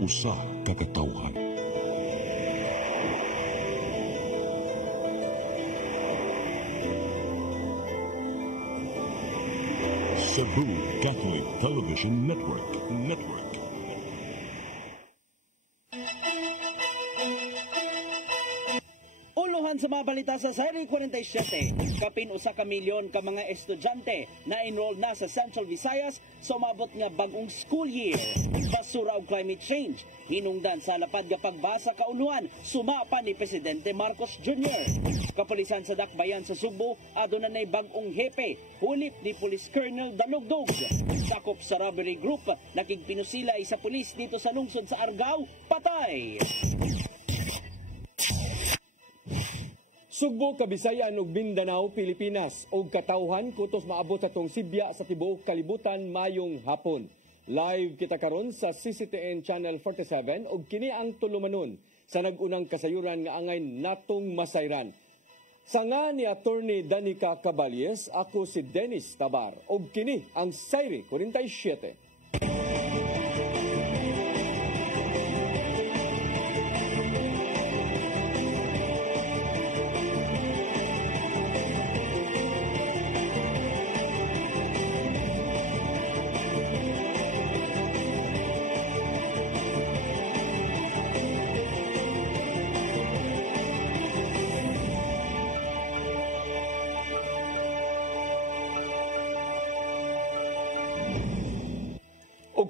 usa ka katawhan. Cebu Catholic Television Network. Uluhan sa mga balita sa Seri 47, kapin usa ka milyon ka mga estudyante na enroll na sa Central Visayas sa umabot nga bagong school year. Basura og climate change, hinungdan sa lapad nga pagbasa kauluhan, sumapa ni Presidente Marcos Jr. Kapulisan sa Dakbayan sa Subo, aduna nay bagong hepe, hulip ni Police Colonel Dalugdog. Sakop sa robbery group, nakigpinusilay sa pulis dito sa lungsod sa Argao, patay. Sugbo, Kabisayan ug Mindanao, Pilipinas og katawhan kutos maabot sa tong Sibya sa tibuok kalibutan mayong hapon. Live kita karon sa CCTN Channel 47 ug kini ang tulumanon sa nagunang kasayuran nga angay natong masayran. Sanga ni Attorney Danica Caballes, ako si Dennis Tabar ug kini ang Seri 47.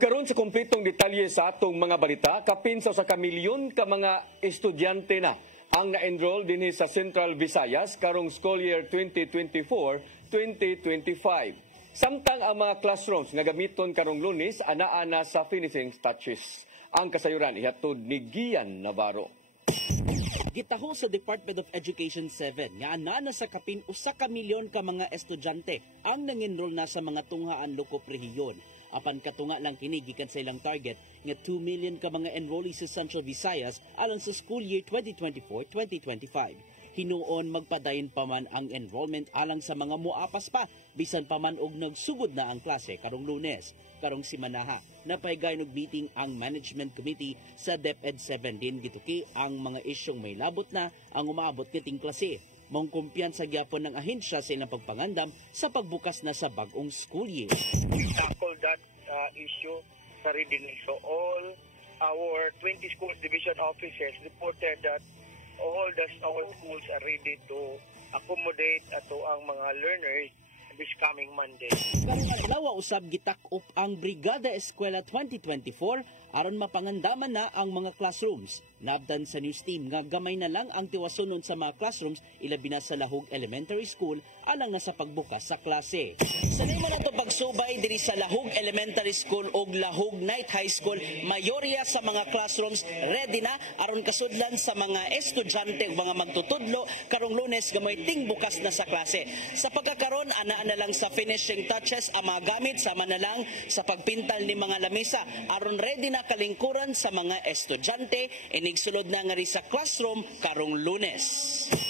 Karon sa kompletong detalye sa atong mga balita, kapin sa ka milyon ka mga estudyante na ang na-enroll dinhi sa Central Visayas karong school year 2024-2025. Samtang ang mga classrooms nga gamiton karong Lunes anaa na sa finishing touches. Ang kasayuran ihatod ni Gian Navarro. Gitaho sa Department of Education 7 nga ana na sa kapin usa ka milyon ka mga estudyante ang nang-enroll na sa mga tunghaan lokop rehiyon. Apan katunga lang kini gikan sa ilang target nga 2 million ka mga enrollees sa Central Visayas alang sa school year 2024-2025. Hinuon magpadayon pa man ang enrollment alang sa mga muapas pa bisan pa man og nagsugod na ang klase karong Lunes. Karong simanaha napahigay og meeting ang Management Committee sa DepEd 7 din gituki ang mga isyong may labot na ang umaabot kiting klase. Mong kumpiyansa gyapon ng ahensya sa ilang pagpangandam sa pagbukas na sa bagong school year. Tackle that issue sa reading. So all our 20 schools division offices reported that all our schools are ready to accommodate ato ang mga learners this coming Monday. Karong adlaw usab gitak-op ang Brigada Eskwela 2024 aron mapangandaman na ang mga classrooms. Nabdan sa news team nga gamay na lang ang tiwasonon sa mga classrooms ilabi na sa Lahog Elementary School alang na sa pagbukas sa klase. Sanay man nato pagsubay diri sa Lahog Elementary School ug Lahog Night High School, mayorya sa mga classrooms ready na aron kasudlan sa mga estudyante ug mga magtutudlo karong Lunes gamay ting bukas na sa klase. Sa pagkakaron ana na lang sa finishing touches ang mga gamit sama na lang sa pagpintal ni mga lamesa aron ready na kalingkuran sa mga estudyante inigsulod na nga ri sa classroom karong Lunes.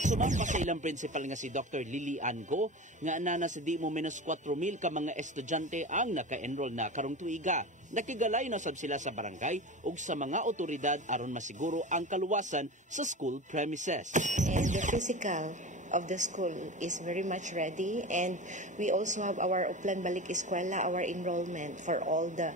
Sumapa sa ilang principal nga si Dr. Lily Ango nga anana sa di mo menos 4,000 ka mga estudyante ang naka-enroll na karong tuiga. Nakigalay na sab sila sa barangay ug sa mga otoridad aron masiguro ang kaluwasan sa school premises. And the physical of the school is very much ready, and we also have our Uplan Balik Eskwela, our enrollment for all the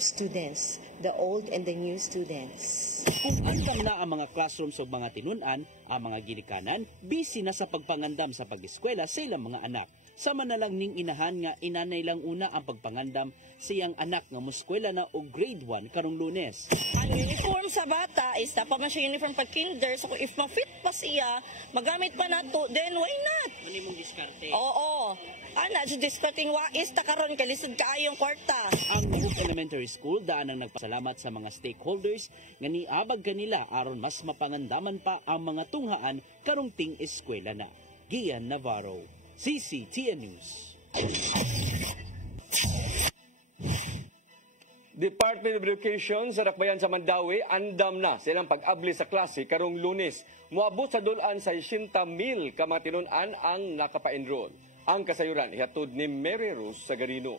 students, the old and the new students. Kung andam na ang mga classrooms ug mga tinun-an, ang mga ginikanan busy na sa pagpangandam sa pag-eskwela sa ilang mga anak. Sama na lang ning inahan nga inanay lang una ang pagpangandam sa iyang anak nga muskwela na og grade 1 karong Lunes. Ang uniform sa bata is dapat man siya uniform pag kinder, so if ma-fit pa siya, magamit pa nato, then why not? Ano mong diskarte? Oo. Ana, sa discarding wais ta karon kay lisod kaayong kwarta. Ang Lahog Elementary School daan ang nagpasalamat sa mga stakeholders nga niabag kanila aron mas mapangandaman pa ang mga tunghaan karong ting eskwela na. Gian Navarro, CCTN News. Department of Education sa Dakbayan sa Mandawi andam na silang pag-abli sa klase karong Lunes. Moabot sa dulan sa 60,000 ka mga tinun-an ang nakapa-enroll. Ang kasayuran ihatod ni Mary Rose Sagarino.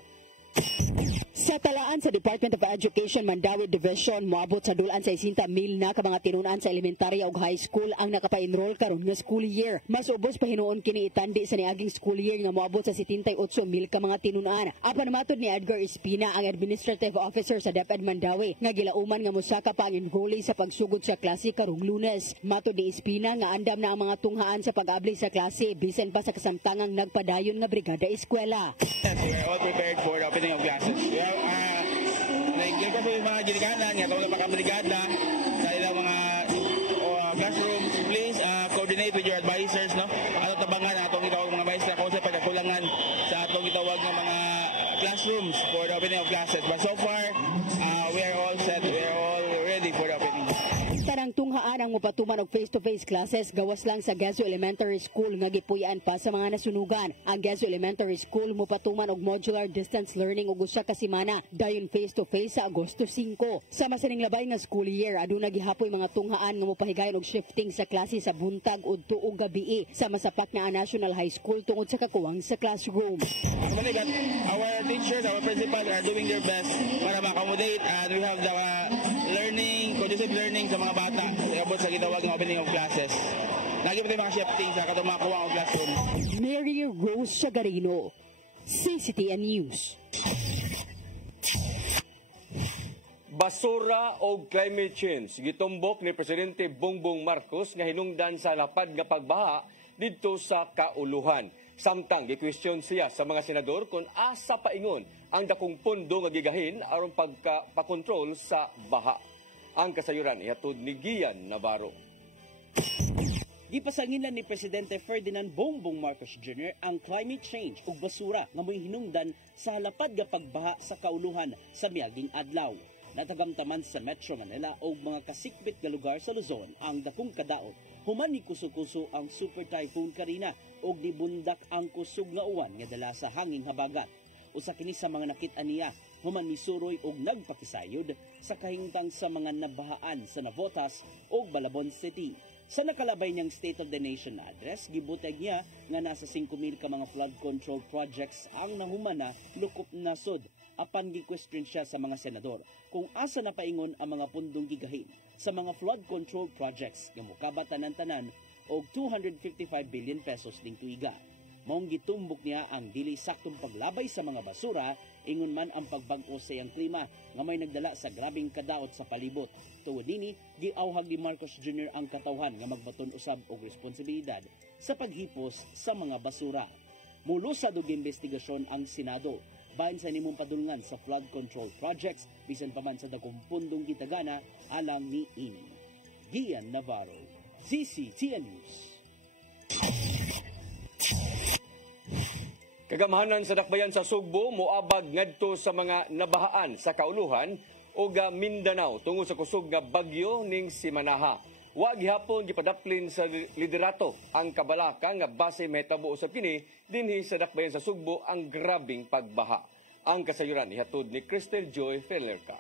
Sa talaan sa Department of Education Mandawi Division, moabot sa dulan sa 60,000 na ka mga tinunan sa elementarya ug high school ang nakapa-enroll karon nga school year. Mas ubos pa hinuon kini itandi sa niaging school year nga moabot sa 78,000 ka mga tinunan. Apan matod ni Edgar Espina, ang administrative officer sa DepEd Mandawi, nga gilauman nga mosaka pa ang enrollee sa pagsugod sa klase karong Lunes. Matod ni Espina nga andam na ang mga tunghaan sa pag-abli sa klase bisan pa sa kasamtangang nagpadayon nga brigada eskwela. We are all prepared for the opening of classes. Kasi yung mga ginikanan, nga kung napaka-brigada sa ilang mga classrooms, please coordinate with your advisors, no? Ano tabangan atong itawag mga advisors kung sa pagkakulangan sa atong itawag ng mga classrooms for the opening of classes. But so far, we are all set, we are all ready for the opening. Tarang tunghaan ang mupatuman og face-to-face classes gawas lang sa Gezo Elementary School nga gipuy-an pa sa mga nasunugan. Ang Gezo Elementary School mupatuman og modular distance learning og usa ka semana dayon face-to-face sa Agosto 5. Sa masaning labay nga school year aduna gihapoy mga tunghaan nga mopahigayon og shifting sa klase sa buntag udto ug gabii sa masapak na National High School tungod sa kakuwang sa classroom. Actually, our teachers, our principals are doing their best para ma-accommodate and we have the conducive learning sa mga bata abot sa gitawag ng opening of classes. Lagi pa tayo mga shifting sa katong mga kuwang of classroom. Mary Rose Sagarino, CCTN News. Basura o climate change gitumbok ni Presidente Bongbong Marcos nga hinungdan sa lapad nga pagbaha didto sa kauluhan. Samtang gikwestiyon siya sa mga senador kung asa paingon ang dakong pondo nga gigahin aron pagpakontrol sa baha. Ang kasayuran ihatod ni Gian Navarro. Gipasangilan ni Presidente Ferdinand Bongbong Marcos Jr. ang climate change ug basura nga mo'y hinungdan sa lapad nga pagbaha sa kauluhan sa miaging adlaw. Natagamtaman sa Metro Manila o mga kasikbit nga lugar sa Luzon ang dakong kadaot. Human ni kuso-kuso ang Super Typhoon Karina o nibundak ang kusog nga uwan nga dala sa hanging habagat. Usa kini sa mga nakit-an niya, human ni suroy og nagpakisayod sa kahimtang sa mga nabahaan sa Navotas o Balabon City. Sa nakalabay niyang State of the Nation address, gibuteg niya nga nasa 5,000 ka mga flood control projects ang nahumana lukop nasod. Apan gi-question siya sa mga senador kung asa na paingon ang mga pundong gigahin sa mga flood control projects nga mukabatan ng tanan og 255 billion pesos ning tuiga. Maong gitumbok niya ang dili saktong paglabay sa mga basura, ingon man ang pagbag-o sa iyang klima nga may nagdala sa grabing kadaot sa palibot. Tuod nini, giawhag ni Marcos Jr. ang katawhan nga magbaton usab og responsibilidad sa paghipos sa mga basura. Mulusad og investigasyon ang Senado bahin sa nimong padulngan sa flood control projects bisan pa man sa dagkong pundong gitagana alang ni ini. Gian Navarro, CCTN News. Kagamahanan sa dakbayan sa Sugbo moabag ngadto sa mga nabahaan sa kauluhan ug Mindanao tungod sa kusog nga bagyo ning Simanaha. Wa gihapon gipadaplin sa liderato ang kabalaka nga base mahitabo usab kini dinhi sa dakbayan sa Sugbo ang grabing pagbaha. Ang kasayuran ihatod ni Cristel Joy Felerca.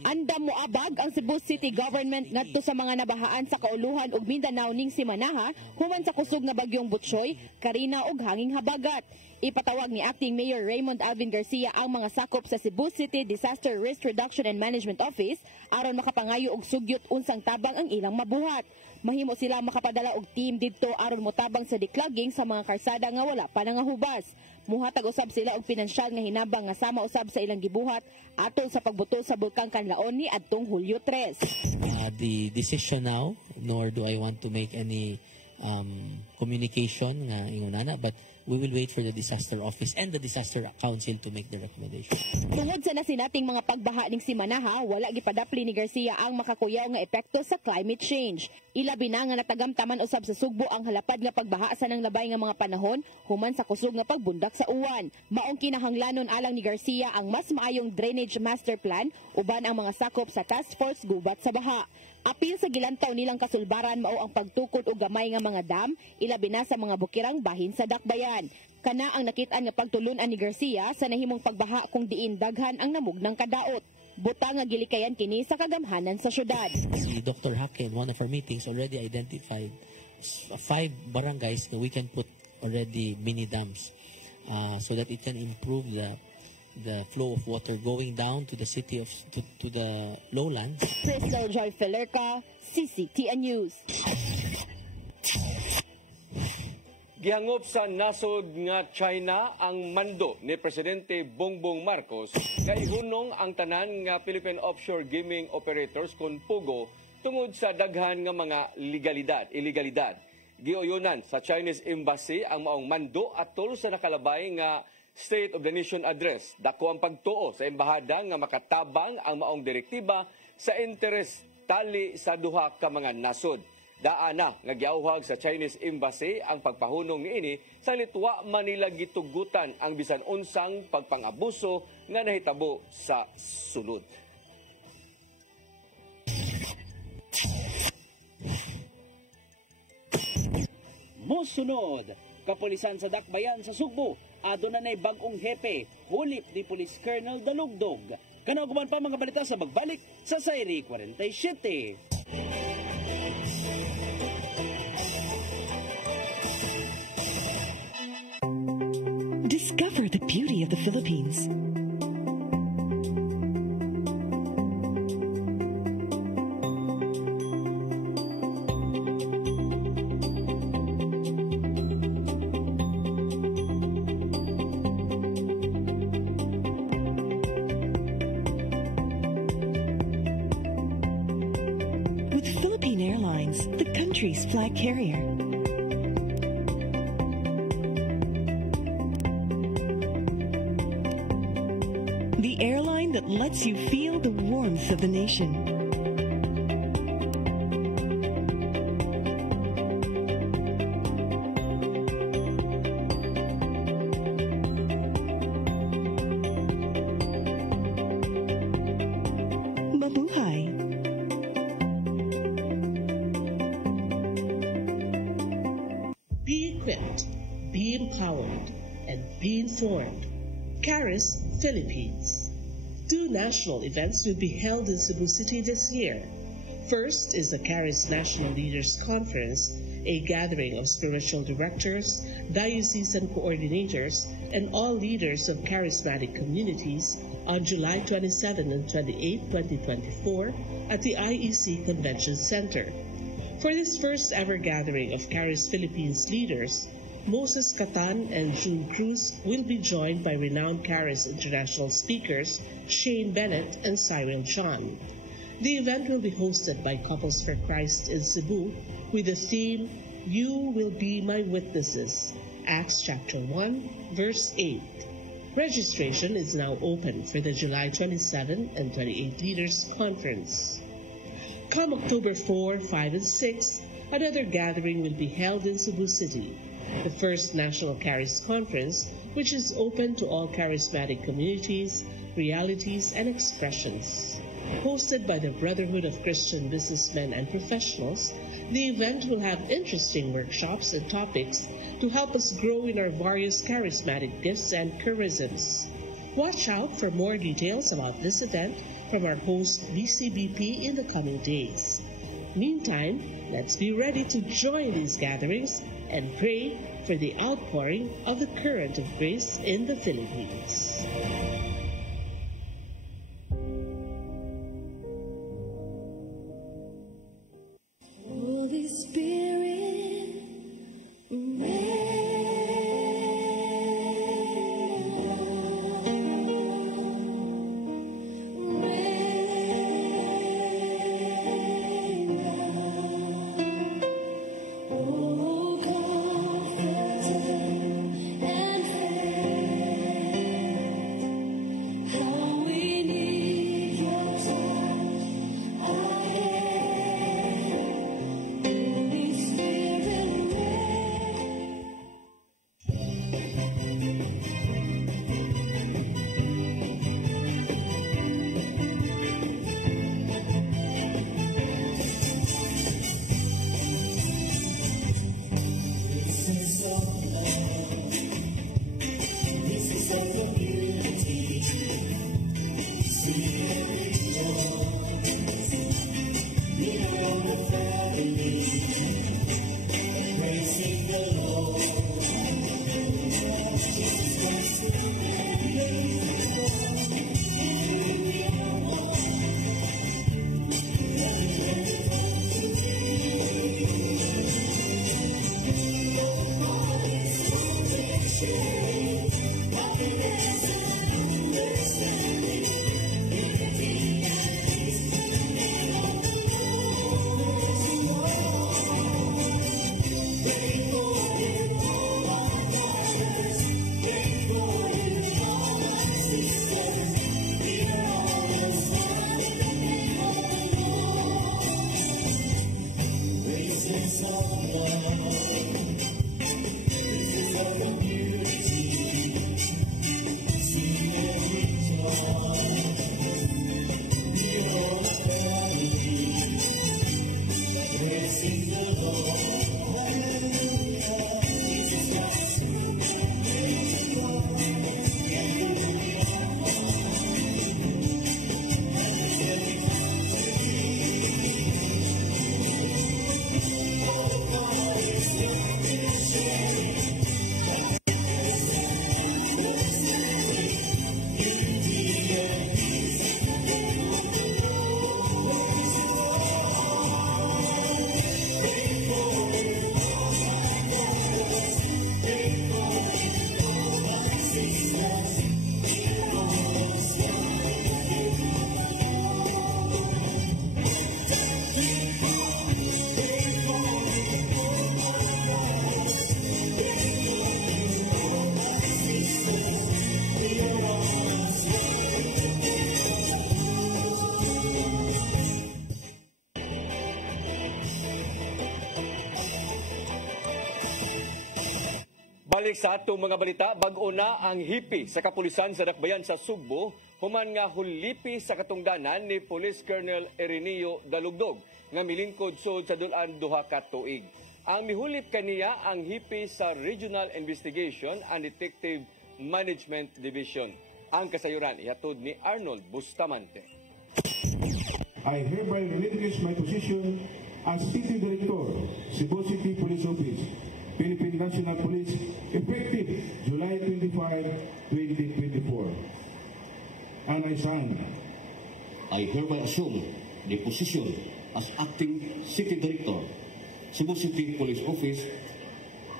Andam moabag ang Cebu City Government ngadto sa mga nabahaan sa kauluhan ug Mindanao ning Simanaha human sa kusog nga bagyong Butchoy, Karina ug hanging habagat. Ipatawag ni Acting Mayor Raymond Alvin Garcia ang mga sakop sa Cebu City Disaster Risk Reduction and Management Office aron makapangayo og sugyot unsang tabang ang ilang mabuhat. Mahimo sila makapadala og team didto aron motabang sa declogging sa mga karsada nga wala pa nangahubas. Muhatag usab sila og pinansyal nga hinabang nga sama usab sa ilang gibuhat atol sa pagbuto sa bulkang Kanlaon ni adtong Hulyo 3. The decision now, nor do I want to make any communication nga ingunana, but we will wait for the disaster office and the disaster council to make the recommendation. Tungod sa nasinating mga pagbaha ning Simanaha, wala gipadapli ni Garcia ang makakuyaw nga epekto sa climate change. Ilabi na nga natagamtaman usab sa Sugbo ang halapad nga pagbaha sa nang labay nga mga panahon human sa kusog nga pagbundak sa uwan. Maong kinahanglanon alang ni Garcia ang mas maayong drainage master plan uban ang mga sakop sa task force gubat sa baha. Apil sa gilantaw nilang kasulbaran mao ang pagtukod og gamay nga mga dam, ilabi na sa mga bukirang bahin sa dakbayan. Kana ang nakit-an nga pagtulunan ni Garcia sa nahimong pagbaha kung diin daghan ang namugnang kadaot. Butang nga gilikayan kini sa kagamhanan sa syudad. Si Dr. Hake in one of our meetings already identified 5 barangays that we can put already mini dams so that it can improve the the flow of water going down to the city of to the lowlands. Crystal Joy Felerca, CCTN News. Gihangop sa nasod nga China ang mando ni Presidente Bongbong Marcos nga ihunong ang tanan nga Philippine offshore gaming operators kon pugo tungod sa daghan nga mga illegalidad. Gioyonan sa Chinese Embassy ang maong mando at tol sa nakalabay nga State of the Nation Address. Dako ang pagtuo sa embahada nga makatabang ang maong direktiba sa interes tali sa duha ka mga nasod. Daana nga giawhag sa Chinese Embassy ang pagpahunong niini sa litwa Manila gitugutan ang bisan unsang pagpangabuso nga nahitabo sa sulod. Mosunod, kapulisan sa Dakbayan sa Sugbo, aduna nay bag-ong hepe, hulip ni Police Colonel Dalugdog. Kanaguman pa mga balita sa magbalik sa Sayri 47. Discover the beauty of the Philippines. With Philippine Airlines, the country's flag carrier. The airline that lets you feel the warmth of the nation. Mabuhay! Be equipped, be empowered, and be informed. Caris, Philippines. 2 national events will be held in Cebu City this year. First is the Caris National Leaders Conference, a gathering of spiritual directors, diocesan coordinators, and all leaders of charismatic communities on July 27 and 28, 2024 at the IEC Convention Center. For this first ever gathering of Caris Philippines leaders, Moses Catan and June Cruz will be joined by renowned Caris international speakers Shane Bennett and Cyril John. The event will be hosted by Couples for Christ in Cebu with the theme, You Will Be My Witnesses, Acts chapter 1, verse 8. Registration is now open for the July 27 and 28 Leaders Conference. Come October 4, 5, and 6, another gathering will be held in Cebu City, the first National Caris Conference, which is open to all charismatic communities, realities, and expressions. Hosted by the Brotherhood of Christian Businessmen and Professionals, the event will have interesting workshops and topics to help us grow in our various charismatic gifts and charisms. Watch out for more details about this event from our host BCBP in the coming days. Meantime, let's be ready to join these gatherings and pray for the outpouring of the current of grace in the Philippines. Holy Spirit, Balik sa atong mga balita, bag-o na ang hipi sa kapulisan sa Dakbayan sa Sugbo, human nga hulipi sa katungdanan ni Police Colonel Ireneo Dalugdog, nga milingkod sud sa dulan duha ka tuig. Ang mihulip kaniya ang hipi sa Regional Investigation and Detective Management Division. Ang kasayuran ihatod ni Arnold Bustamante. I hereby relinquish my position as City Director, Cebu City Police Office, Philippine National Police, effective July 25, 2024. And I sign. I hereby assume the position as Acting City Director, Cebu City Police Office,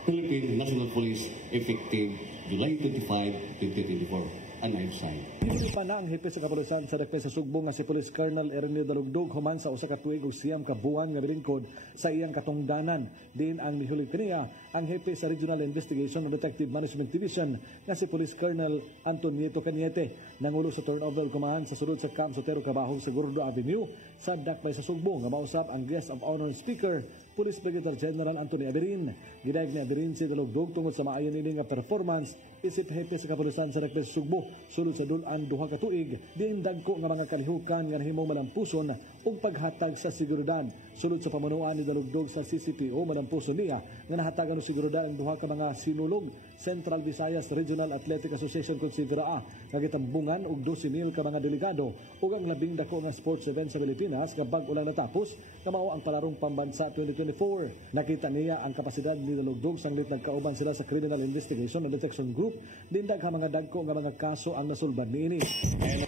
Philippine National Police, effective July 25, 2024. And I sign. Hindi pa na ang hipi sa kapulisan sa Dakbayan sa Sugbo nga si Police Colonel Ireneo Dalugdog human sa usa ka tuig ug siyam ka buwan nga bilingkod sa iyang katungdanan. Din ang mihulip kaniya ang hipi sa Regional Investigation and Detective Management Division nga si Police Colonel Antonito Cañete, nangulo sa turnover command sa sulod sa Camp Sotero Cabahog sa Gordo Avenue sa Dakbayan sa Sugbo nga mausap ang guest of honor speaker Police Brigadier General Anthony Aberin. Gidayeg ni Aberin si Dalugdog tungod sa maayon nini nga performance isip hipi sa kapulisan sa Dakbayan sa Sugbo sulod sa dulan duha ka tuig, diin dagko nga mga kalihukan nga nahimong malampuson ug paghatag sa seguridad. Sulod sa pamunuan ni Dalugdog sa CCPO, malampuson niya nga nahatagan og seguridad ang duha ka mga sinulog Central Visayas Regional Athletic Association Considera nga gitambungan og 12,000 ka mga delegado ug ang labing dako nga sports event sa Pilipinas nga bag-o lang natapos nga mao ang palarong pambansa 2024. Nakita niya ang kapasidad ni Dalugdog sanglit nagkauban sila sa Criminal Investigation and Detection Group, din dagha mga dagko nga mga kaso ang nasulbad niini.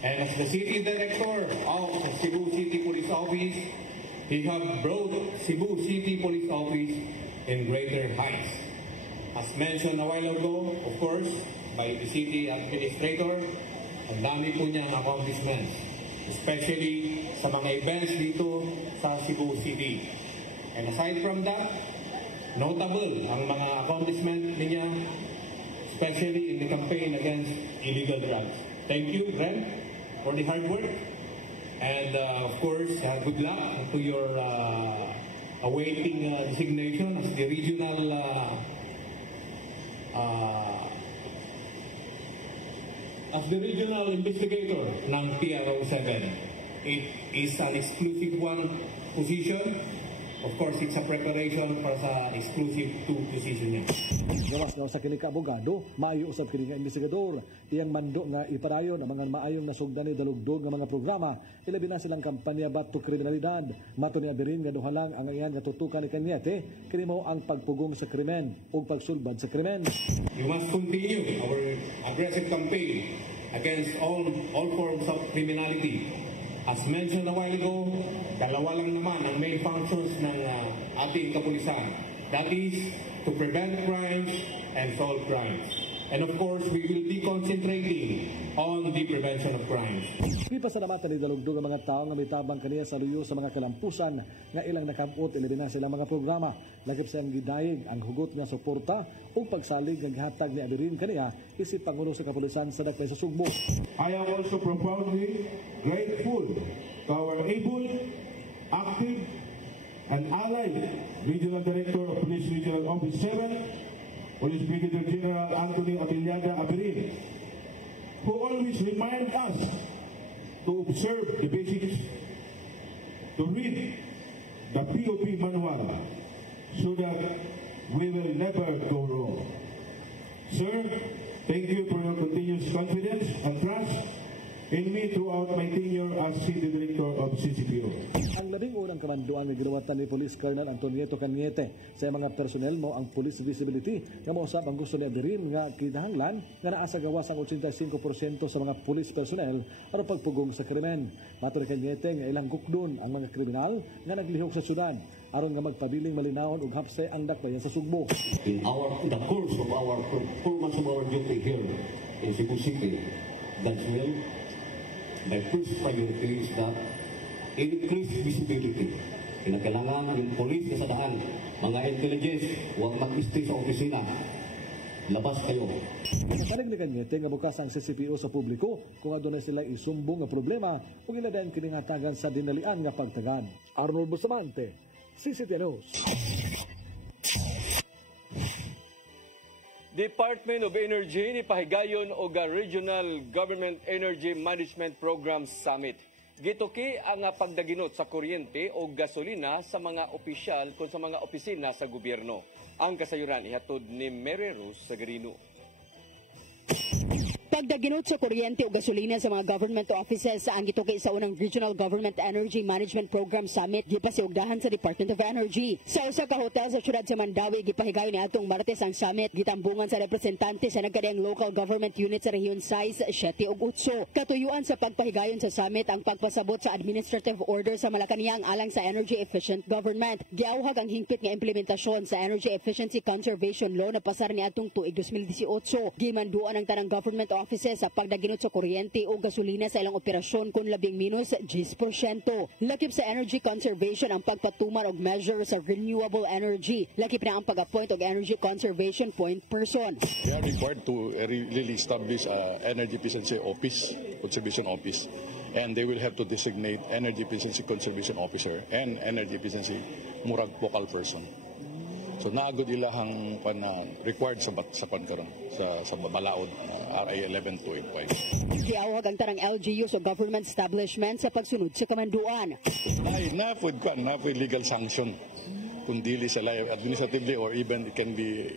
And as the City Director of Cebu City Police Office, he have brought Cebu City Police Office in greater heights. As mentioned a while ago, of course, by the City Administrator, ang dami po niyang accomplishments, especially sa mga events dito sa Cebu City. And aside from that, notable ang mga accomplishment niya, especially in the campaign against illegal drugs. Thank you, Ren, for the hard work. And of course, good luck to your awaiting designation as the regional investigator ng PRO7. It is an exclusive one position. Of course, it's a preparation para sa exclusive 2 position niya. Gawas na sa kini ka abogado, maayo usab kini nga investigador. Iyang mando nga iparayon ang mga maayong nasugdan ni Dalugdog nga mga programa, ilabi na silang kampanya bato kriminalidad. Mato ni Aberin nga duha lang ang iyan nga tutukan ni Cañete, kini mao ang pagpugong sa krimen ug pagsulbad sa krimen. You must continue our aggressive campaign against all forms of criminality. As mentioned a while ago, dalawa lang naman ang main functions ng ating kapulisan. That is to prevent crimes and solve crimes. And of course, we will be concentrating on the prevention of crimes. Ipasalamatan ni Dalugdog ang mga tao nga mitabang kaniya sa luyo sa mga kalampusan nga ilang nakabot ilabi na sila mga programa. Lagip sa ang gidayeg ang hugot nga suporta o pagsalig nga gihatag ni Aberin kaniya isip Pangulo sa Kapulisan sa Dakbayan sa Sugbo. I am also profoundly grateful to our able, active, and allied Regional Director of Police Regional Office 7, Police Brigadier General Anthony Abiliaga Aberin, who always remind us to observe the basics, to read the POP manual, so that we will never go wrong. Sir, thank you for your continuous confidence and trust in me throughout my tenure as City Director of CCPO. Ang labing unang kamanduan nga ginawatan ni Police Colonel Antonito Cañete sa mga personnel mo ang police visibility nga mausap ang gusto ni Aberin nga kinahanglan nga naa sa gawas ang 85% sa mga police personnel aron pagpugong sa krimen. Mato ni Cañete nga ilang gukdon ang mga kriminal nga naglihok sa syudad aron nga magpabiling malinawon ug hapsay ang Dakbayan sa Sugbo. In the course of our performance of our duty here in Cebu City, God's will, my first priority is that increase visibility. Kinakailangan yung police na sa daan, mga intelligence, huwag mag-stay sa opisina. Labas kayo. Kaling ni Cañete nga bukas ang CCPO sa publiko kung adunay sila isumbong nga problema ug iladan kining hatagan sa dinalian nga pagtagan. Arnold Bustamante, CCTN News. Department of Energy ni pahigayon og Regional Government Energy Management Program Summit. Gituki ang pagdaginot sa kuryente o gasolina sa mga opisyal kung sa mga opisina sa gobyerno. Ang kasayuran ihatod ni Mary Rose Sagarino. Pagdaginot sa kuryente o gasolina sa mga government offices ang gituki sa unang Regional Government Energy Management Program Summit gipasiugdahan sa Department of Energy. Sa usa ka hotel sa siyudad sa Mandawi gipahigayon ni atong Martes ang summit gitambungan sa representante sa nagkadayang local government unit sa rehiyon 6, 7 ug 8. Katuyuan sa pagpahigayon sa summit ang pagpasabot sa administrative order sa Malacañang alang sa energy efficient government. Giawhag ang hingpit nga implementasyon sa Energy Efficiency Conservation Law na pasar ni atong tuig 2018. Gimanduan ang tanang government offices sa pagdaginot sa kuryente o gasolina sa ilang operasyon kung labing minus 10%. Lakip sa energy conservation ang pagpatumar og measure sa renewable energy. Lakip na ang pag-appoint og energy conservation point person. We are required to really establish energy efficiency office, conservation office. And they will have to designate energy efficiency conservation officer and energy efficiency murag focal person. So naagod ilahang required sa pankaron sa balaod RA 11285. Giawhag ang tanang LGUs o government establishment sa pagsunod sa kamanduan. Ay na pud legal sanction kung dili sa administratively or even it can be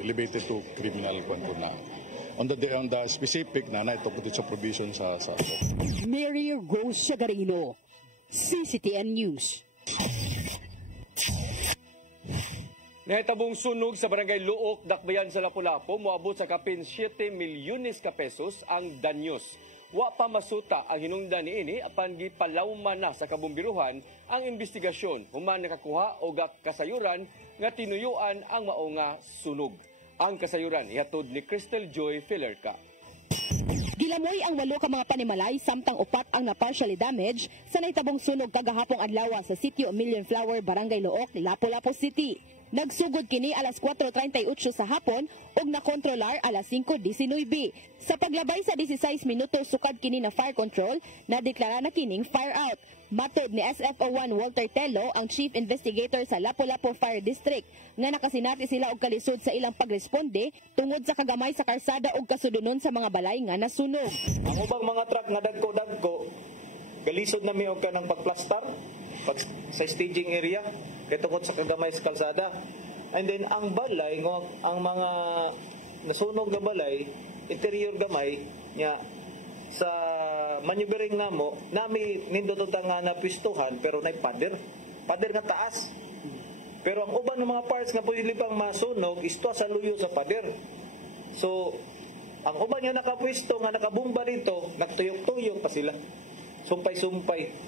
elevated to criminal na. On the specific na ito sa provision sa Mary Rose Sagarino, CCTN News. Nahitabong sunog sa barangay Luok, Dakbayan sa Lapu-Lapu, moabot sa kapin 7 milyones ka pesos ang danyos. Wa pa masuta ang hinungdan niini apan gipalawman na sa kabumbiruhan ang investigasyon human nakakuha og kasayuran nga tinuyuan ang mao nga sunog. Ang kasayuran ihatod ni Crystal Joy Filerca. Gilamoy ang 8 ka mga panimalay samtang 4 ang na-partially damage sa nahitabong sunog kagahapong adlaw sa sitio Million Flower, Barangay Luok, Lapu-Lapu City. Nagsugod kini alas 4:38 sa hapon ug nakontrolar alas 5:19. Sa paglabay sa 16 minuto sukad kini na fire control, nadeklara na kining fire out. Matod ni SFO1 Walter Tello, ang Chief Investigator sa Lapu-Lapu Fire District, nga nakasinati sila og kalisod sa ilang pagresponde tungod sa kagamay sa karsada ug kasudunon sa mga balay nga nasunog. Ang ubang mga truck nga dagko-dagko, kalisod na mi og kanang pagplastar sa staging area tungod sa kagamay sa kalsada. And then ang balay, ang mga nasunog na balay, interior gamay niya sa maneuvering namo, nami nindototang nga na pistuhan pero nay pader nga taas. Pero ang uban ng mga parts nga pwede pang masunog, isto sa luyo sa pader. So ang uban nga nakapwesto nga nakabumba dito, nagtuyok-tuyok pa sila. Sumpay-sumpay.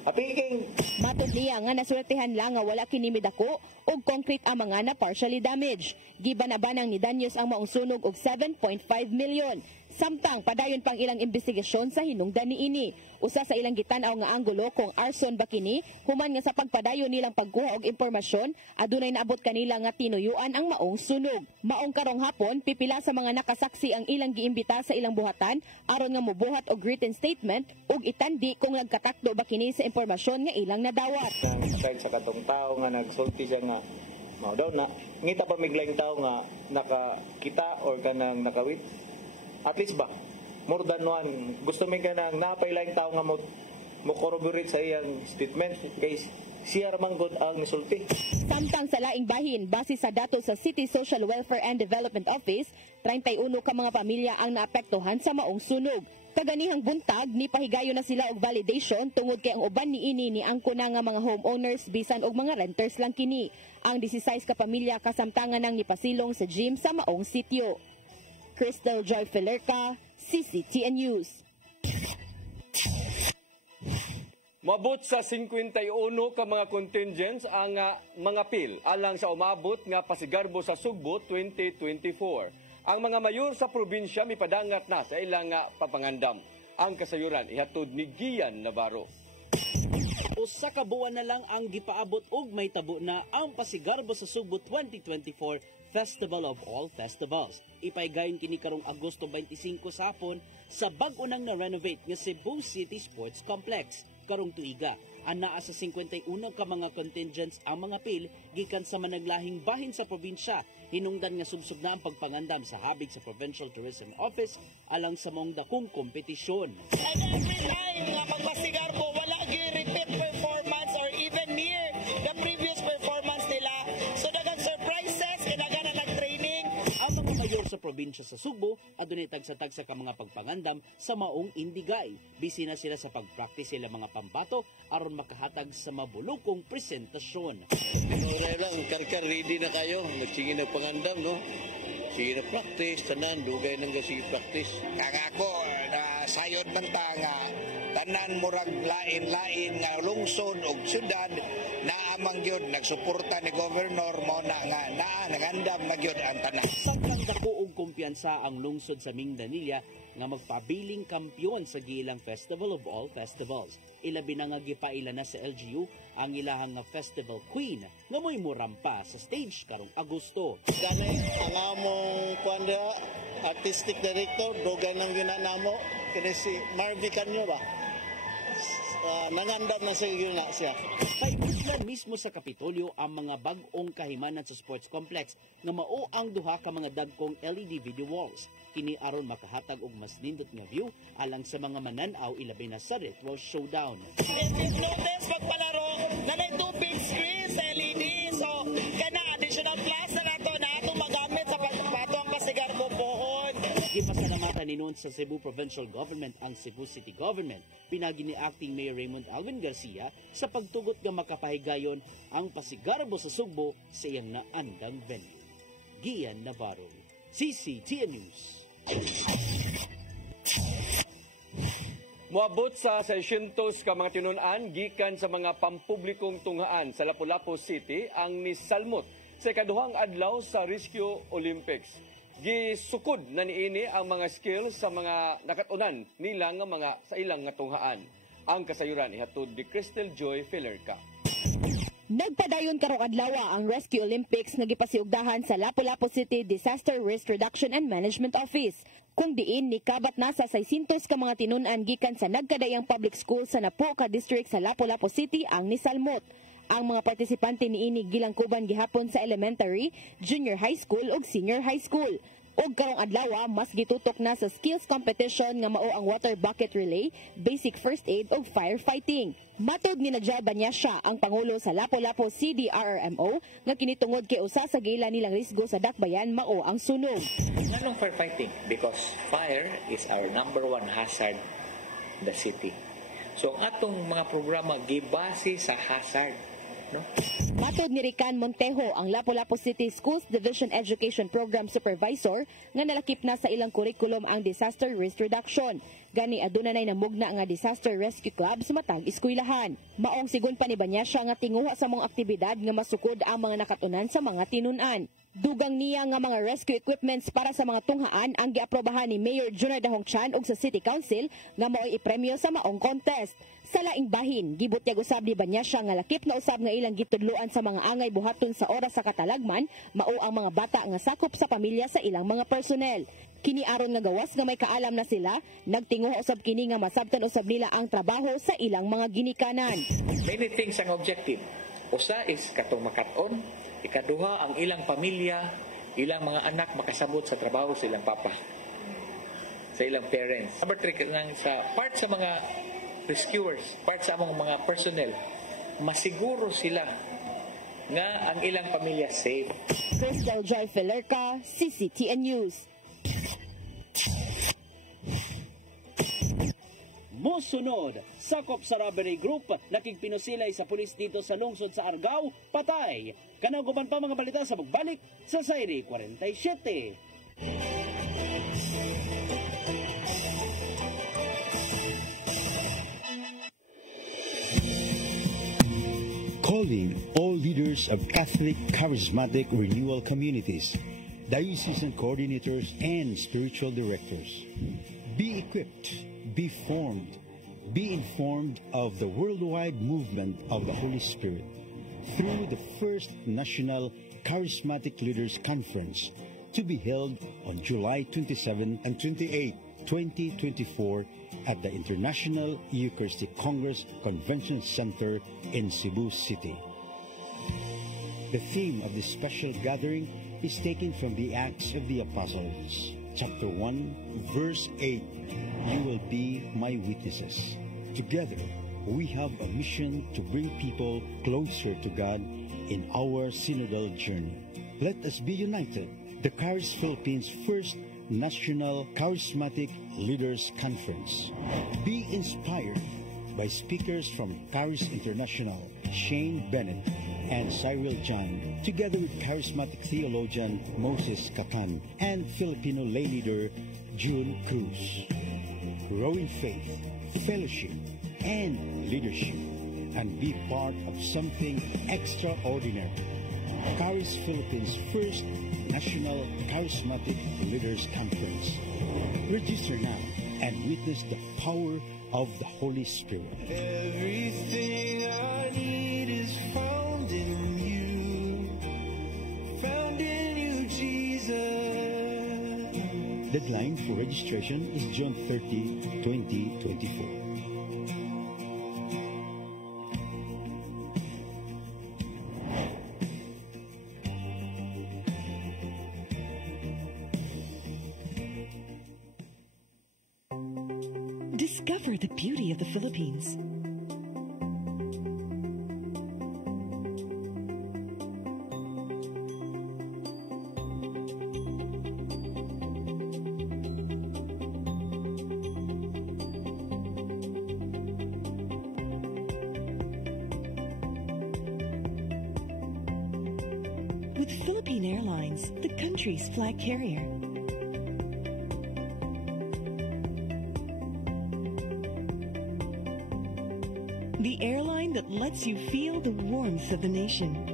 Matod niya nga nasultihan lang nga wala kini midako og concrete ang mga na partially damaged. Gibanabanang ni danyos ang maong sunog og 7.5 million. Samtang padayon pang ilang investigasyon sa hinungdan niini. Usa sa ilang gitanaw nga anggulo kung arson ba kini, human nga sa pagpadayon nilang pagkuha og impormasyon, adunay naabot kanila nga tinuyuan ang maong sunog. Maong karong hapon, pipila sa mga nakasaksi ang ilang giimbita sa ilang buhatan aron nga mobuhat og written statement ug itandi kung nagkatakdo ba kini sa impormasyon nga ilang nadawat. Sa katong tao nga nagsulti siya nga mao daw na ngita pa miglaing tao nga nakakita or kanang nakawit. At least ba, more than one. Gusto mo ka nang napailang tao nga mo corroborate sa iyang statement. Guys, siya ramang good ang nisulti. Samtang sa laing bahin, base sa datos sa City Social Welfare and Development Office, 31 ka mga pamilya ang naapektuhan sa maong sunog. Kaganihang buntag, nipahigayo na sila og validation tungod kay ang uban niini ni angko na nga mga homeowners bisan og mga renters lang kini. Ang 16 ka pamilya kasamtangan nang nipasilong sa gym sa maong sitio. Crystal Joy Filerca, CCTN News. Mabot sa 51 ka mga contingents ang mga pil alang sa umabot nga pasigarbo sa Sugbo 2024. Ang mga mayor sa probinsya mipadangat na sa ilang papangandam. Ang kasayuran ihatod ni Gian Navarro. Usa ka buwan na lang ang gipaabot og may tabo na ang pasigarbo sa Sugbo 2024 Festival of All Festivals. Ipaygayon kini karong Agosto 25 sa hapon sa bag-o nang na-renovate nga Cebu City Sports Complex. Karong tuiga, anaa sa 51 ka mga contingents ang mga pil gikan sa managlahing bahin sa probinsya. Hinungdan nga subsub na ang pagpangandam sa habig sa Provincial Tourism Office alang sa mong dakong kompetisyon. Mga pagmasigar po, wala repeat performance or even near the previous performance nila. So dagang surprises, kinagana nag-training. Ang mga mayor sa probinsya sa Sugbo, adunay tagsa-tagsa ka mga pagpangandam sa maong indigay. Busy na sila sa pag-practice sila mga pambato aron makahatag sa mabulukong presentasyon. Pinure lang, karkar, ready na kayo. Nagsige na pangandam, no? Sige na practice, tanan, dugay nang sige practice. Kagako, na sayod man ta nga tanan murag lain-lain nga lungsod ug syudad na amang gyud nagsuporta ni gobernador mo na nga nangandam na gyud ang tanan. Pagpangdako og kumpiyansa ang lungsod sa Mindanilla nga magpabiling kampyon sa gilang Festival of All Festivals. Ilabi na nga gipaila na sa LGU ang ilahang nga Festival Queen nga mo'y murampa sa stage karong Agosto. Gani ang among kuanda artistic director dogan nang ginanamo kini si Marvy Canyo ba? Nangandam na siya. Paibutlan mismo sa Kapitolyo ang mga bag-ong kahimanan sa sports complex nga mao ang duha ka mga dagkong LED video walls. Kini aron makahatag og mas nindot nga view alang sa mga mananaw ilabi na sa Ritual Showdown. Notice pagpalaro na may 2 big screens LED. So kana additional class na nato na ato magamit sa pagpato ang pasigar ko pohon. Gipasalamatan ni noon sa Cebu Provincial Government ang Cebu City Government. Pinagi ni Acting Mayor Raymond Alvin Garcia sa pagtugot nga makapahigayon ang pasigarbo sa Sugbo sa iyang naandang venue. Gian Navarro, CCTN News. Moabot sa 600 ka mga tinun-an gikan sa mga pampublikong tunghaan sa Lapu-Lapu City ang nisalmot sa ikaduhang adlaw sa Rescue Olympics. Gisukod na niini ang mga skills sa mga nakatunan nila nga mga sa ilang nga tunghaan. Ang kasayuran ihatod ni Crystal Joy Filerca. Nagpadayon karong adlaw ang Rescue Olympics nga gipasiugdahan sa Lapu-Lapu City Disaster Risk Reduction and Management Office. Kung diin ni kabat na sa 600 ka mga tinun-an gikan sa nagkadayang public school sa Napo ka district sa Lapu-Lapu City ang nisalmot. Ang mga partisipante niini gilangkuban gihapon sa elementary, junior high school ug senior high school. Og karong adlaw mas gitutok na sa skills competition nga mao ang water bucket relay, basic first aid ug firefighting. Matod ni Najal Banyasya, ang pangulo sa Lapu-Lapu CDRRMO, nga kinitungod kay usa sa gila nilang risgo sa dakbayan mao ang sunog. Nganong firefighting? Because fire is our number one hazard in the city. So ang atong mga programa gibase sa hazard. No? Matod ni Rican Montejo, ang Lapu-Lapu City Schools Division Education Program Supervisor, nga nalakip na sa ilang kurikulum ang disaster risk reduction. Gani aduna nay namugna nga disaster rescue club sa matag eskwelahan. Maong sigon pa ni Banyasya nga tinguha sa mga aktibidad nga masukod ang mga nakatunan sa mga tinun-an. Dugang niya nga mga rescue equipments para sa mga tunghaan ang giaprobahan ni Mayor Junior Dahong Chan ug sa City Council nga mao'y ipremyo sa maong contest. Sa laing bahin, gibutyag usab ni Banyasya nga lakip na usab nga ilang gitudloan sa mga angay buhaton sa oras sa katalagman, mao ang mga bata nga sakop sa pamilya sa ilang mga personnel. Kini aron nga gawas nga may kaalam na sila, nagtinguha usab kini nga masabtan usab nila ang trabaho sa ilang mga ginikanan. Many things ang objective. Usa is katong makaton, ikaduha ang ilang pamilya, ilang mga anak makasabot sa trabaho sa ilang papa, sa ilang parents. Number 3, sa part sa mga rescuers, part sa among mga personnel, masiguro sila nga ang ilang pamilya safe. Crystal Joy Filerca, CCTN News. Mosunod, sakop sa robbery group, nakigpinusilay sa pulis dito sa lungsod sa Argao, patay. Kanaguban pa mga balita sa pagbalik sa Sayri 47. Calling all leaders of Catholic Charismatic Renewal Communities, diocesan coordinators, and spiritual directors. Be equipped, be formed, be informed of the worldwide movement of the Holy Spirit through the First National Charismatic Leaders Conference to be held on July 27 and 28, 2024 at the International Eucharistic Congress Convention Center in Cebu City. The theme of this special gathering is taken from the Acts of the Apostles, chapter 1, verse 8. You will be my witnesses. Together, we have a mission to bring people closer to God in our synodal journey. Let us be united. The Charis Philippines First National Charismatic Leaders Conference. Be inspired by speakers from Charis International, Shane Bennett and Cyril John, together with charismatic theologian Moses Kapan and Filipino lay leader June Cruz. Grow in faith, fellowship, and leadership, and be part of something extraordinary. Charis Philippines First National Charismatic Leaders Conference. Register now and witness the power of the Holy Spirit. Everything I need is found in you, Jesus. Deadline for registration is June 30, 2024. Discover the beauty of the Philippines. With Philippine Airlines, the country's flag carrier. The airline that lets you feel the warmth of the nation.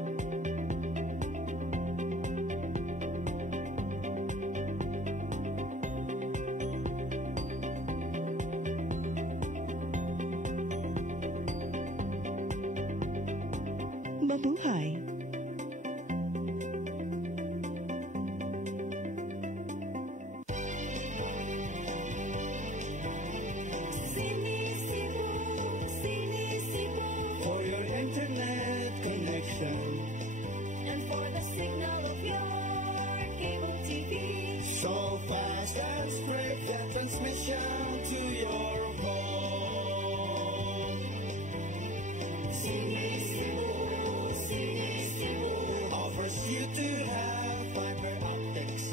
Mabuhay! So fast and spread that transmission to your phone. Sini Cebu offers you to have fiber optics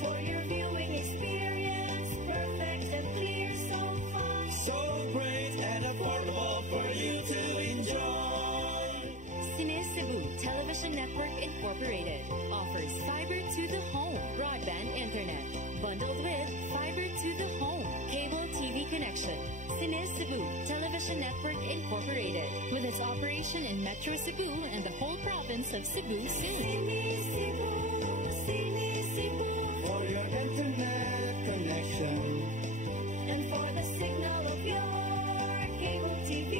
for your viewing experience. Perfect and clear, so fast, so great and affordable for you to enjoy. Sini Cebu Television Network Incorporated offers fiber to the home broadband internet bundled with fiber to the home cable TV connection. Sini Cebu Television Network Incorporated, with its operation in Metro Cebu and the whole province of Cebu soon. Sini Cebu for your internet connection And for the signal of your cable TV.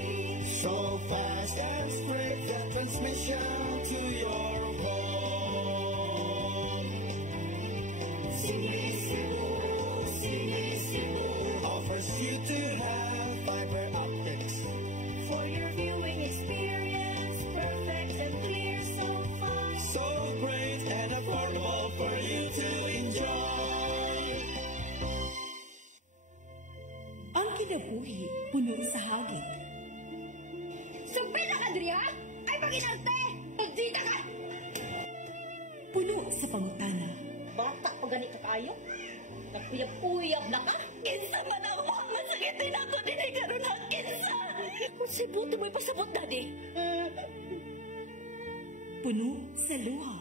so fast and straight the transmission to your phone. Sini Cebu offers you to have fiber optics For your viewing experience, perfect and clear, so fast, so great and affordable for you to enjoy. Ang kinabuhi, puno sa hagit. Sugpila ka, Dria! Ay, mag-inarte! Magdita ka! Puno sa pangutana. Bata pa gani ka kayo? Nagpuyab-puyab na ka? Kinsa man ang mga sakitin ako din ay karoon ang kinsa! Kung si buto mo'y pasabot, Daddy. Puno sa luha.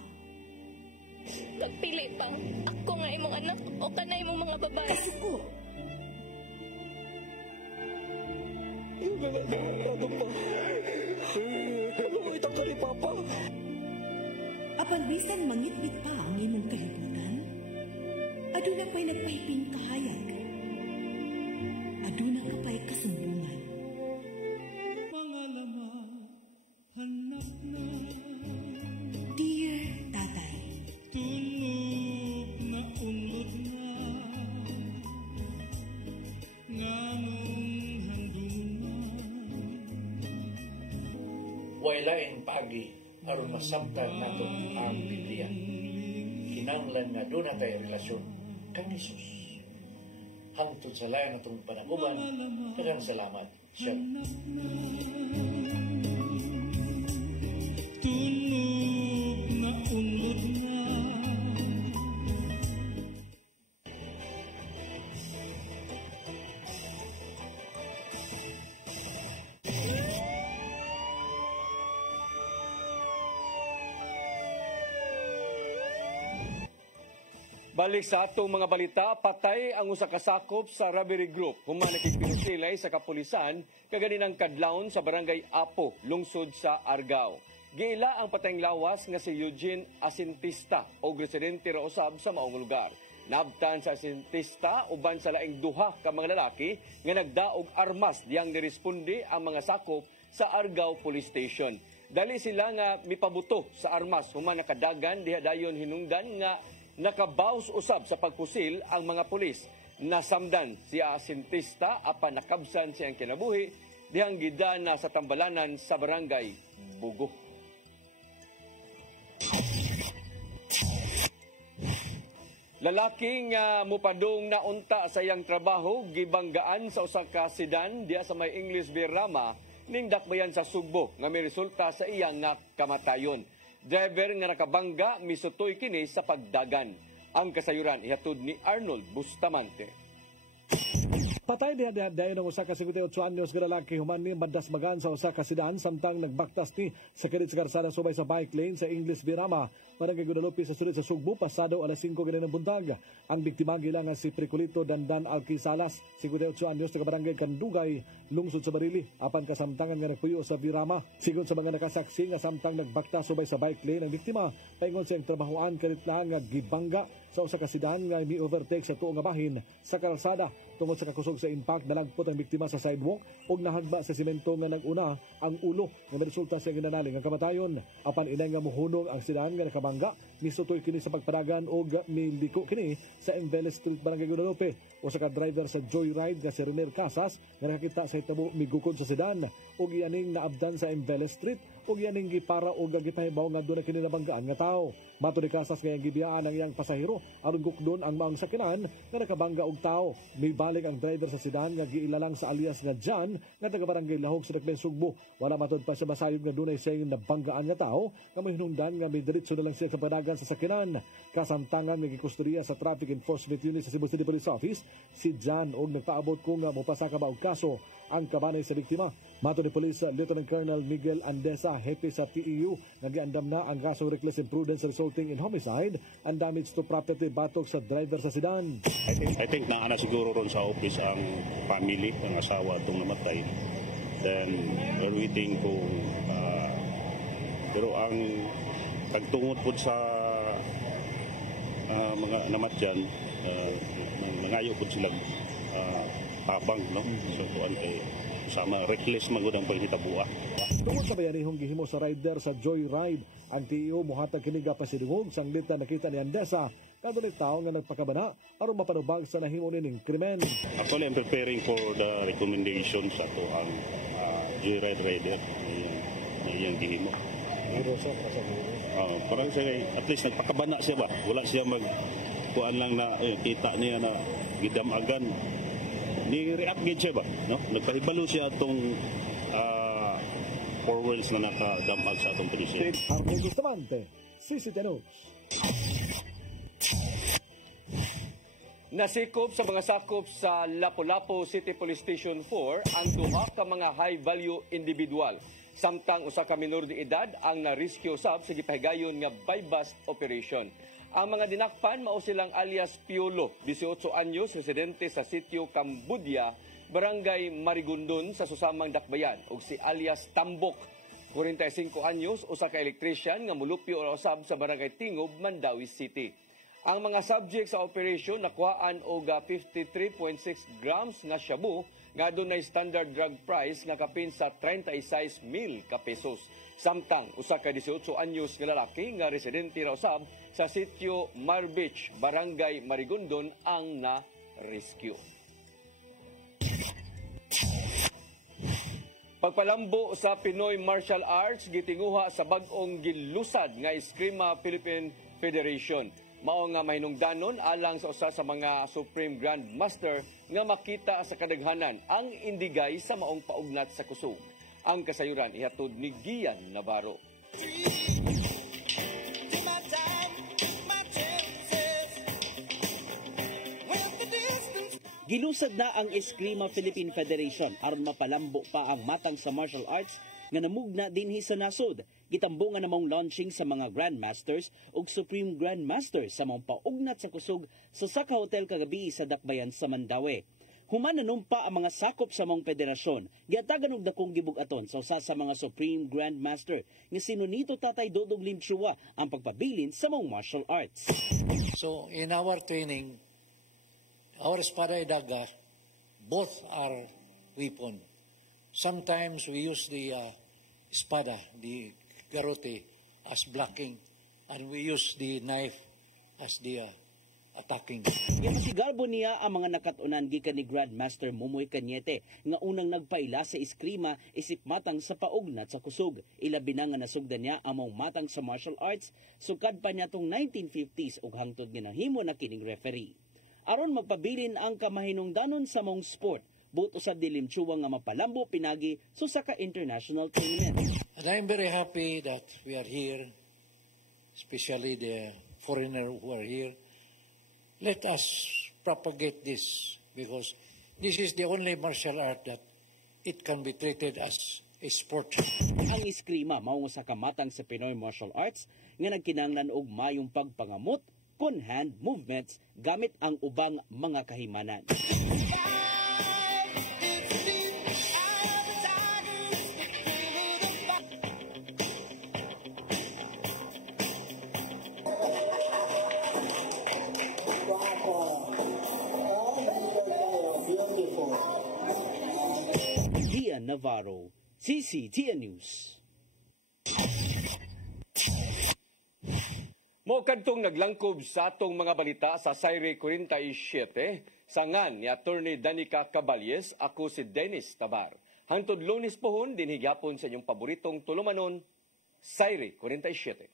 Nagpili pang ako nga imong anak o kanay imong mga babae. Kasuko. Yung mga ano pa? Ano mo itang ni Papa? Apan bisan mangit-ngit pa ang imong kalibutan, aduna pa'y nagpahiping kahayag. Aduna ka pa'y kasumbungan. Mga laman, hanap na. Dear Daddy, Way lain paagi aron masabtan nato ang Biblia. Kinahanglan nga doon na tayo relasyon kang Jesus. Hangtod sa layan natong panaguban, daghang salamat. Shalom. Tulog na unod na. Balik sa atong mga balita, patay ang usa ka sakop sa robbery group human nakipinasilay sa kapulisan kaganinang kadlawon sa barangay Apo, lungsod sa Argao. Giila ang patayng lawas nga si Eugene Asintista o residente ra usab sa maong lugar. Nabtan sa Asintista uban sa laing duha ka mga lalaki nga nagdaog armas diyang niresponde ang mga sakop sa Argao Police Station. Dali sila nga mipabuto sa armas human nakadagan diha dayon hinungdan nga nakabaws usab sa pagpusil ang mga pulis. Nasamdan siya Asintista apan nakabsan siyang kinabuhi dihang gidana sa tambalanan sa barangay Bugo. Lalaking mupadong naunta sa iyang trabaho gibanggaan sa usa ka sedan diya sa may English Birama ning dakbayan sa Sugbo nga may resulta sa iyang kamatayon. Driver nga nakabangga misutoy kini sa pagdagan. Ang kasayuran ihatod ni Arnold Bustamante. Patay diha dayon ang usa ka 58 anyos nga lalaki human ni madasmagan sa usa ka sedan samtang nagbaktas ni sa kirit sa karsada subay sa bike lane sa English Birama barangay Guadalupe sa sulod sa Sugbo pasado alas 5 ganinang buntag. Ang biktima gilangan si Pricolito Dandan Alquisalas, 58 anyos taga barangay Kandugay, lungsod sa Barili, apan kasamtangan nga nagpuyo sa Birama. Sigon sa mga nakasaksi nga samtang nagbaktas subay sa bike lane ang biktima paingon siyang trabahoan kalit lang nga gibangga sa usa ka sedan nga mi-overtake sa tuong nga bahin sa kalsada. Tungod sa kakusog sa impact, nalagpot ang biktima sa sidewalk o nahagba sa simento nga nag-una ang ulo nga resulta sa ginanaling ang kamatayon. Apan inay nga muhunong ang sedan nga nakabangga, misutoy kini sa pagpadagan o miliko kini sa Enveles Street, Barangay Guadalupe. O sa ka-driver sa Joyride nga si Renel Casas nga nakakita sa hitabo migukod sa sedan o gianing naabdan sa Enveles Street o gianing gipara o gipahibaw nga doon na kini nabanggaan nga tao. Mato ni Casas nga gibiyaan ang iyang pasahero aron gukdon ang maong sakinan nga nakabangga og tao. May balik ang driver sa sedan nga giilalang sa alias nga Jan nga taga barangay Lahog sa Dakben Sugbo. Wala matod pa sa masayog nga dunay sayong nabanggaan nga tao nga may hinungdan nga may diretso na lang siya sa padagan sa sakinan. Kasamtangan nga gikustorya sa Traffic Enforcement Unit sa Cebu City Police Office si Jan og nagpaabot kung nga mopasaka ba og kaso ang kabanay sa biktima. Mato ni Police Lieutenant Colonel Miguel Andesa, hepe sa PEU, nagiandam na ang kasong reckless imprudence resulting in homicide and damage to property batok sa driver sa sedan. I think naana siguro ron sa office ang family, ang asawa itong namatay. Then we're waiting kung pero ang pagtungod po sa mga namatyan, nangayo po sila tabang, no? So tuan kay sama reckless magud ang paghitabua. Tungod sa bayanihong gihimo sa rider sa Joyride, ang TEO muhatag kini pasidungog sang lita nakita ni Andesa kadto tawo nga nagpakabana aron mapanubag sa nahimo nining krimen. Actually, I'm preparing for the recommendations sa to ang Joyride rider na iyang gihimo. Parang siya at least nagpakabana siya ba? Wala siya kuan lang na kita niya na gidamagan. Ni-react gid siya ba? No? Nagpahibalo siya atong four wheels na nakadamag sa atong pulisya. Arnold Bustamante, CCTV News. Nasikop sa mga sakop sa Lapu-Lapu City Police Station 4 ang duha ka mga high-value individual. Samtang usa ka minor de edad ang na-rescue usab sa gipahigayon nga buy-bust operation. Ang mga dinakpan mao silang alias Piolo, 18 anyos, residente sa sitio Cambodia, barangay Marigondon sa susamang Dakbayan, ug si alias Tambok, 45 anyos, usa ka electrician nga mulupyo usab sa barangay Tingob, Mandawi City. Ang mga subject sa operation nakuhaan og 53.6 grams nga shabu nga dunay standard drug price nga kapin sa 36,000 ka pesos. Samtang usa ka 18 anyos nga lalaki nga residente ra usab sa sitio Mar Beach, barangay Marigondon ang na-rescue. Pagpalambo sa Pinoy Martial Arts gitinguha sa bag-ong ginlusad nga Eskrima Philippine Federation. Mao nga mahinungdanon alang sa usa sa mga Supreme Grand Master nga makita sa kadaghanan ang indigay sa maong paugnat sa kusog. Ang kasayuran ihatod ni Gian Navarro. Gilusad na ang Eskrima Philippine Federation aron mapalambo pa ang matang sa martial arts nga namugna dinhi sa nasod. Gitambungan namang launching sa mga Grandmasters ug Supreme Grandmasters sa mga paugnat sa kusog sa Saka Hotel kagabi sa Dakbayan sa Mandaue. Human nanumpa ang mga sakop sa mga federasyon. Giatagan og dakong gibug-aton sa usa sa mga Supreme Grandmaster nga sinunito Tatay Dodong Limchua ang pagpabilin sa mga martial arts. So in our training, our espada y daga, both are weapon. Sometimes we use the espada, the garrote, as blocking, and we use the knife as the attacking. Ipasigarbo niya ang mga nakatunan gikan ni Grandmaster Mumoy Cañete nga unang nagpaila sa Eskrima isip matang sa paugnat sa kusog. Ilabi na nga nasugdan niya ang mga matang sa martial arts sukad pa niya tong 1950s ug hangtod ginahimo na kining referee. Aron magpabilin ang kamahinungdanon sa mong sport, but usab dilimtsuwa nga mapalambo pinagi sa Saka International Tournament. And I'm very happy that we are here, especially the foreigner who are here. Let us propagate this because this is the only martial art that it can be treated as a sport. Ang Eskrima mao sa kamatang sa Pinoy martial arts nga nagkinahanglan og mayong pagpangamot kon hand movements gamit ang ubang mga kahimanan. Gian Navarro, CCTN News. Mao kadtong naglangkob sa atong mga balita sa Sayre 47, sangan ni Attorney Danica Caballes, ako si Dennis Tabar. Hangtod Lunes pohon dinhi gyapon sa inyong paboritong tulumanon, Sayre 47.